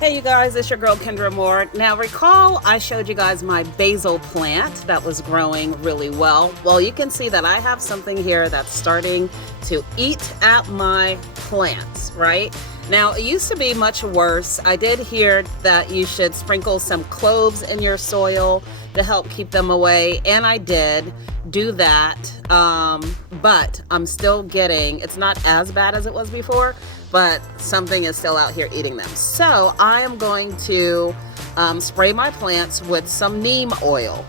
Hey you guys, it's your girl Kendra Moore. Now recall I showed you guys my basil plant that was growing really well. Well, you can see that I have something here that's starting to eat at my plants, right? Now it used to be much worse. I did hear that you should sprinkle some cloves in your soil to help keep them away, and I did do that, but I'm still getting, it's not as bad as it was before, but something is still out here eating them. So I am going to spray my plants with some neem oil.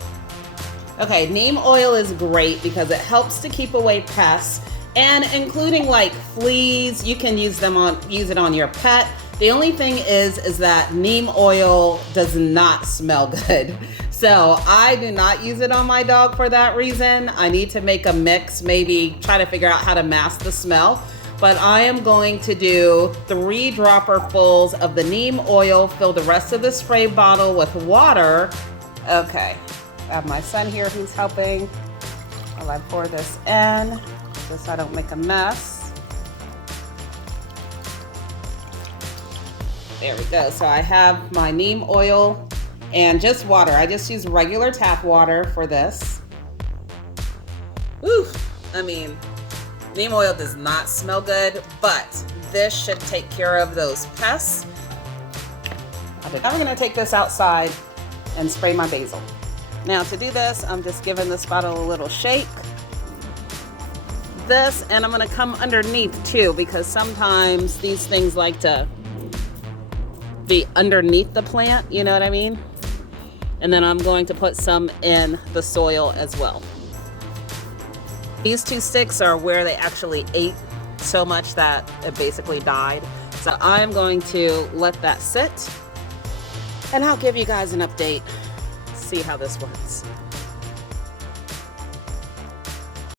Okay, neem oil is great because it helps to keep away pests, and including like fleas. You can use it on your pet. The only thing is that neem oil does not smell good. So I do not use it on my dog for that reason. I need to make a mix, maybe try to figure out how to mask the smell. But I am going to do 3 dropperfuls of the neem oil, fill the rest of the spray bottle with water. Okay, I have my son here who's helping while I pour this in, just so I don't make a mess. There we go. So I have my neem oil and just water. I just use regular tap water for this. Ooh, I mean, neem oil does not smell good, but this should take care of those pests. Now we're gonna take this outside and spray my basil. Now to do this, I'm just giving this bottle a little shake. This, and I'm gonna come underneath too, because sometimes these things like to be underneath the plant, you know what I mean? And then I'm going to put some in the soil as well. These 2 sticks are where they actually ate so much that it basically died. So I'm going to let that sit, and I'll give you guys an update, see how this works.